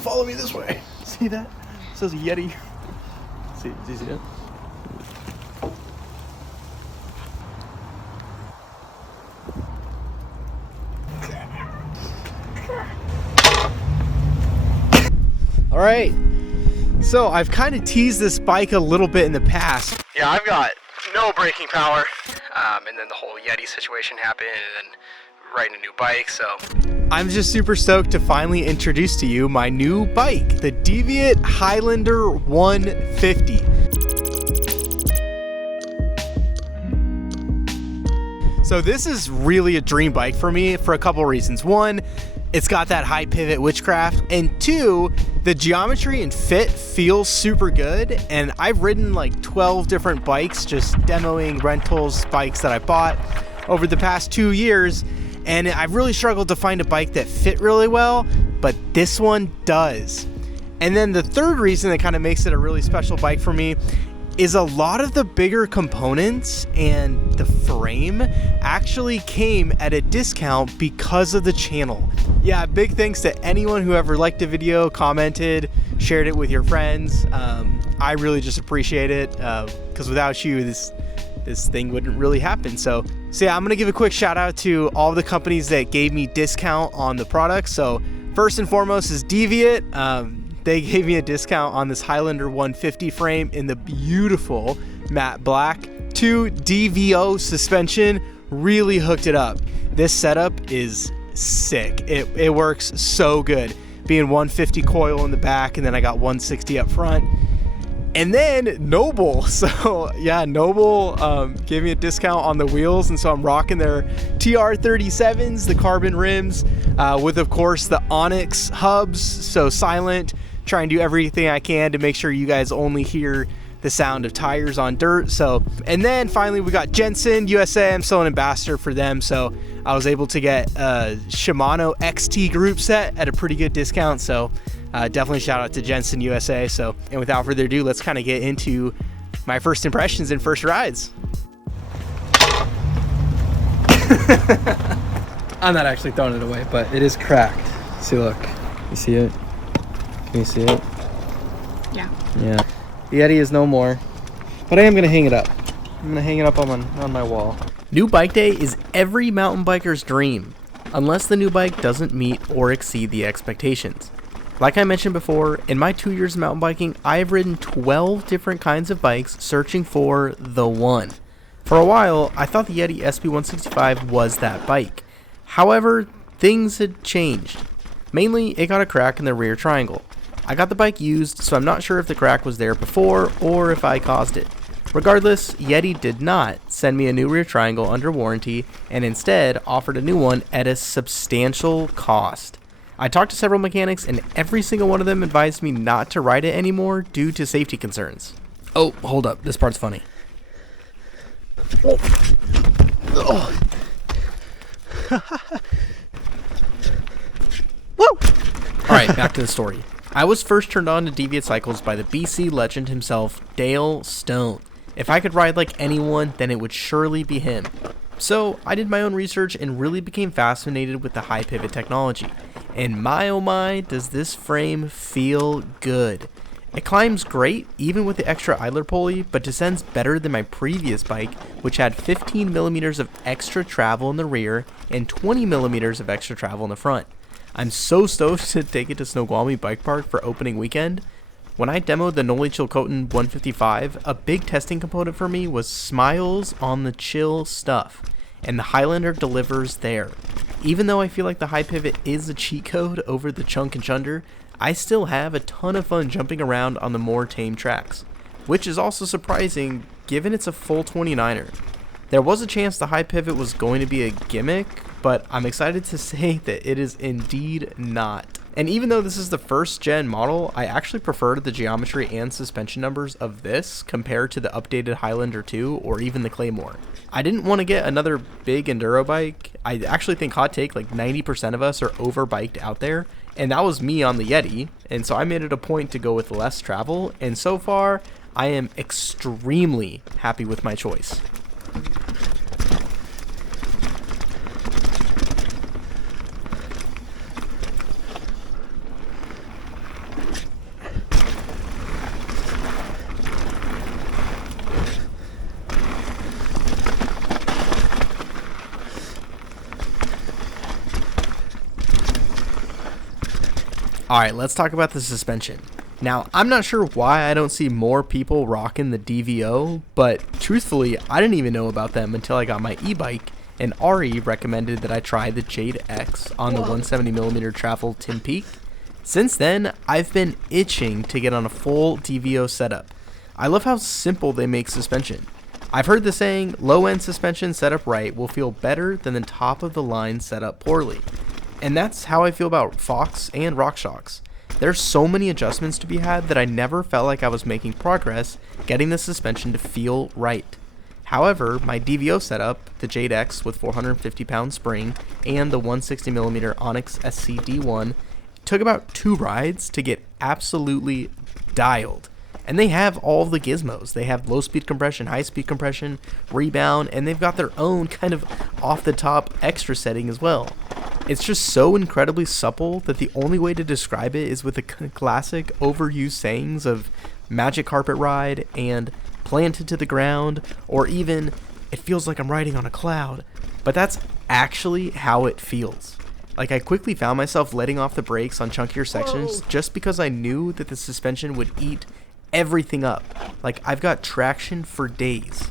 follow me this way. See that? It says Yeti. See, do you see it? All right. So I've kind of teased this bike a little bit in the past. Yeah, I've got no braking power. And then the whole Yeti situation happened, and then riding a new bike, so I'm just super stoked to finally introduce to you my new bike, the Deviate Highlander 150. So this is really a dream bike for me for a couple reasons. One, it's got that high pivot witchcraft, and two, the geometry and fit feels super good. And I've ridden like 12 different bikes, just demoing rentals bikes that I bought over the past 2 years, and I've really struggled to find a bike that fit really well, but this one does. And then the third reason that kind of makes it a really special bike for me is a lot of the bigger components and the frame actually came at a discount because of the channel. Yeah, big thanks to anyone who ever liked the video, commented, shared it with your friends. I really just appreciate it, because without you, this thing wouldn't really happen. So yeah, I'm gonna give a quick shout out to all the companies that gave me discount on the product. So first and foremost is Deviate. They gave me a discount on this Highlander 150 frame in the beautiful matte black. 2, DVO suspension really hooked it up. This setup is sick. It works so good. Being 150 coil in the back, and then I got 160 up front. And then Noble, so yeah, Noble gave me a discount on the wheels, and so I'm rocking their TR37s, the carbon rims, with of course the Onyx hubs, so silent. Try and do everything I can to make sure you guys only hear the sound of tires on dirt. So, and then finally we got Jensen USA. I'm still an ambassador for them, so I was able to get a Shimano XT group set at a pretty good discount. So definitely shout out to Jensen USA. So, and without further ado, let's kind of get into my first impressions and first rides. I'm not actually throwing it away, but it is cracked. See, look, you see it? Can you see it? Yeah. Yeah. The Yeti is no more, but I am going to hang it up. I'm going to hang it up on my wall. New bike day is every mountain biker's dream, unless the new bike doesn't meet or exceed the expectations. Like I mentioned before, in my 2 years of mountain biking, I have ridden 12 different kinds of bikes searching for the one. For a while, I thought the Yeti SP165 was that bike. However, things had changed. Mainly, it got a crack in the rear triangle. I got the bike used, so I'm not sure if the crack was there before or if I caused it. Regardless, Yeti did not send me a new rear triangle under warranty, and instead offered a new one at a substantial cost. I talked to several mechanics, and every single one of them advised me not to ride it anymore due to safety concerns. Oh, hold up, this part's funny. Oh. Woo! Alright, back to the story. I was first turned on to Deviate Cycles by the BC legend himself, Dale Stone. If I could ride like anyone, then it would surely be him. So I did my own research and really became fascinated with the high pivot technology. And my oh my, does this frame feel good. It climbs great, even with the extra idler pulley, but descends better than my previous bike, which had 15 millimeters of extra travel in the rear and 20 millimeters of extra travel in the front. I'm so stoked to take it to Snoqualmie Bike Park for opening weekend. When I demoed the Noli Chilcotin 155, a big testing component for me was smiles on the chill stuff, and the Highlander delivers there. Even though I feel like the high pivot is a cheat code over the chunk and chunder, I still have a ton of fun jumping around on the more tame tracks, which is also surprising given it's a full 29er. There was a chance the high pivot was going to be a gimmick, but I'm excited to say that it is indeed not. And even though this is the first gen model, I actually preferred the geometry and suspension numbers of this compared to the updated Highlander 2 or even the Claymore. I didn't want to get another big enduro bike. I actually think, hot take, like 90% of us are over biked out there, and that was me on the Yeti, and so I made it a point to go with less travel, and so far I am extremely happy with my choice. Alright, let's talk about the suspension. Now, I'm not sure why I don't see more people rocking the DVO, but truthfully, I didn't even know about them until I got my e-bike, and Ari recommended that I try the Jade X on the 170mm travel Tim Peak. Since then, I've been itching to get on a full DVO setup. I love how simple they make suspension. I've heard the saying, low-end suspension set up right will feel better than the top-of-the-line set up poorly. And that's how I feel about Fox and RockShox. There's so many adjustments to be had that I never felt like I was making progress getting the suspension to feel right. However, my DVO setup, the Jade X with 450-pound spring and the 160mm Onyx SC D1, took about 2 rides to get absolutely dialed. And they have all the gizmos. They have low speed compression, high speed compression, rebound, and they've got their own kind of off the top extra setting as well. It's just so incredibly supple that the only way to describe it is with the classic overused sayings of magic carpet ride and planted to the ground, or even it feels like I'm riding on a cloud. But that's actually how it feels. Like, I quickly found myself letting off the brakes on chunkier sections just because I knew that the suspension would eat everything up. Like, I've got traction for days.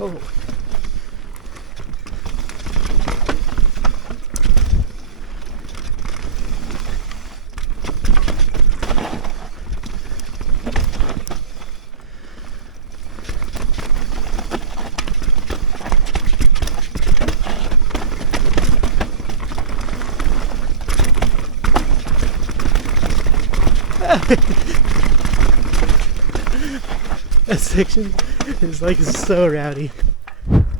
Oh. That section is like so rowdy.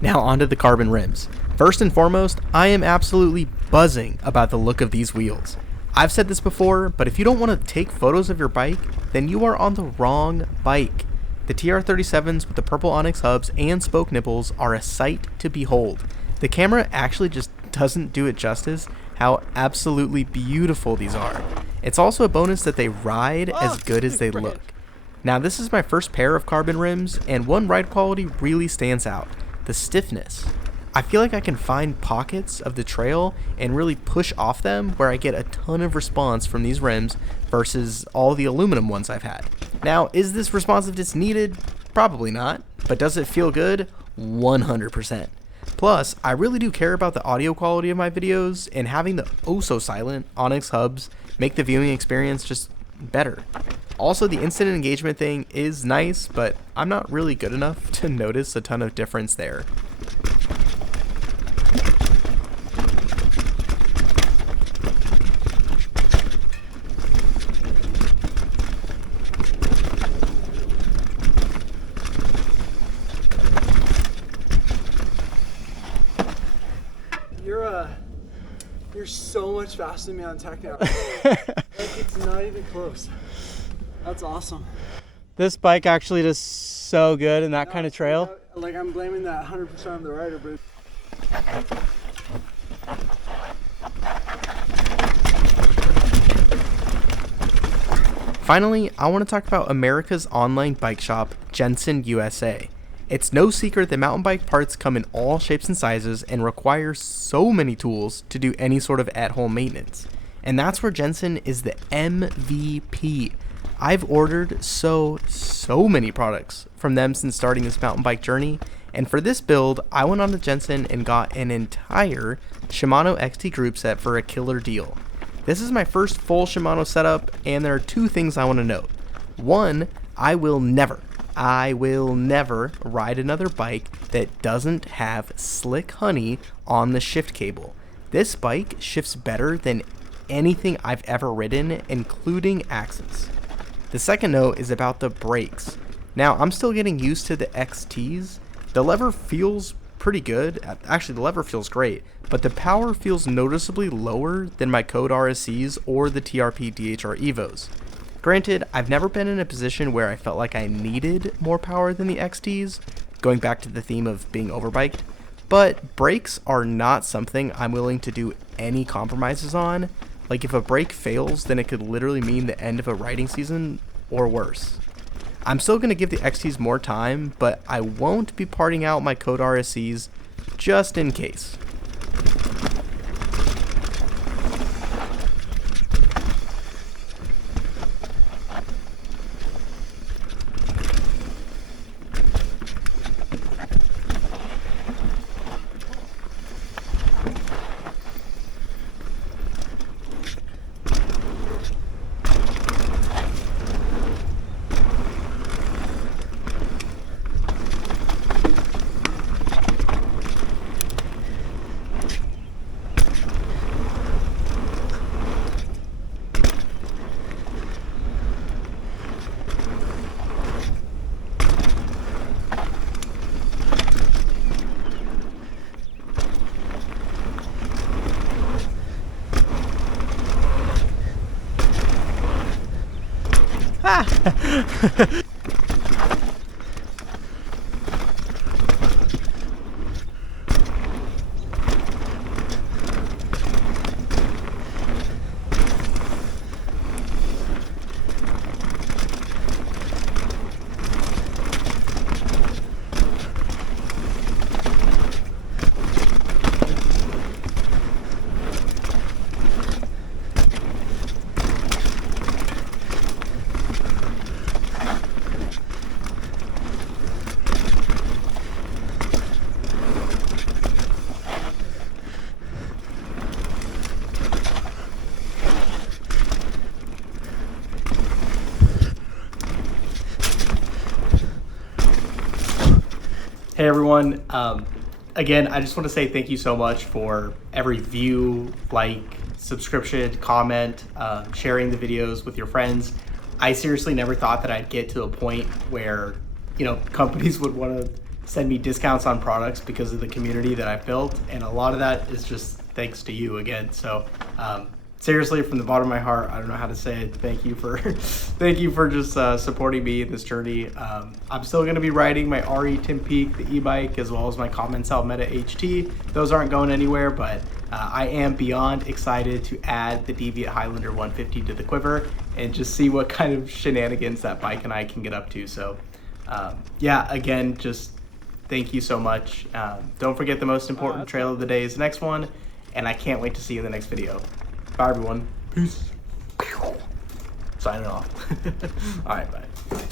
Now onto the carbon rims. First and foremost, I am absolutely buzzing about the look of these wheels. I've said this before, but if you don't want to take photos of your bike, then you are on the wrong bike. The TR37s with the purple Onyx hubs and spoke nipples are a sight to behold. The camera actually just doesn't do it justice how absolutely beautiful these are. It's also a bonus that they ride as good as they look. Now, this is my first pair of carbon rims, and one ride quality really stands out: the stiffness. I feel like I can find pockets of the trail and really push off them where I get a ton of response from these rims versus all the aluminum ones I've had. Now, is this responsiveness needed? Probably not, but does it feel good? 100%. Plus, I really do care about the audio quality of my videos, and having the oh-so-silent Onyx hubs make the viewing experience just better. Also, the instant engagement thing is nice, but I'm not really good enough to notice a ton of difference there. You're so much faster than me on tech now. Like, it's not even close. That's awesome. This bike actually does so good in that kind of trail. Like, I'm blaming that 100% on the rider, but finally, I want to talk about America's online bike shop, Jensen USA. It's no secret that mountain bike parts come in all shapes and sizes and require so many tools to do any sort of at-home maintenance. And that's where Jensen is the MVP. I've ordered so many products from them since starting this mountain bike journey, and for this build, I went on to Jensen and got an entire Shimano XT group set for a killer deal. This is my first full Shimano setup, and there are 2 things I want to note. One, I will never ride another bike that doesn't have Slick Honey on the shift cable. This bike shifts better than anything I've ever ridden, including Axis. The second note is about the brakes. Now, I'm still getting used to the XTs. The lever feels pretty good. Actually, the lever feels great, but the power feels noticeably lower than my Code RSCs or the TRP DHR Evos. Granted, I've never been in a position where I felt like I needed more power than the XTs, going back to the theme of being overbiked, but brakes are not something I'm willing to do any compromises on. Like, if a brake fails, then it could literally mean the end of a riding season or worse. I'm still going to give the XTs more time, but I won't be parting out my Code RSCs just in case. Hey everyone, again, I just want to say thank you so much for every view, like, subscription, comment, sharing the videos with your friends. I seriously never thought that I'd get to a point where, companies would want to send me discounts on products because of the community that I've built, and a lot of that is just thanks to you again. So seriously, from the bottom of my heart, I don't know how to say it. Thank you for thank you for just supporting me in this journey. I'm still going to be riding my RE Tim Peak, the e-bike, as well as my Commencal Meta HT. Those aren't going anywhere, but I am beyond excited to add the Deviate Highlander 150 to the quiver and just see what kind of shenanigans that bike and I can get up to. So yeah, again, just thank you so much. Don't forget the most important trail of the day is the next one, and I can't wait to see you in the next video. Bye everyone. Peace. Signing off. All right, bye.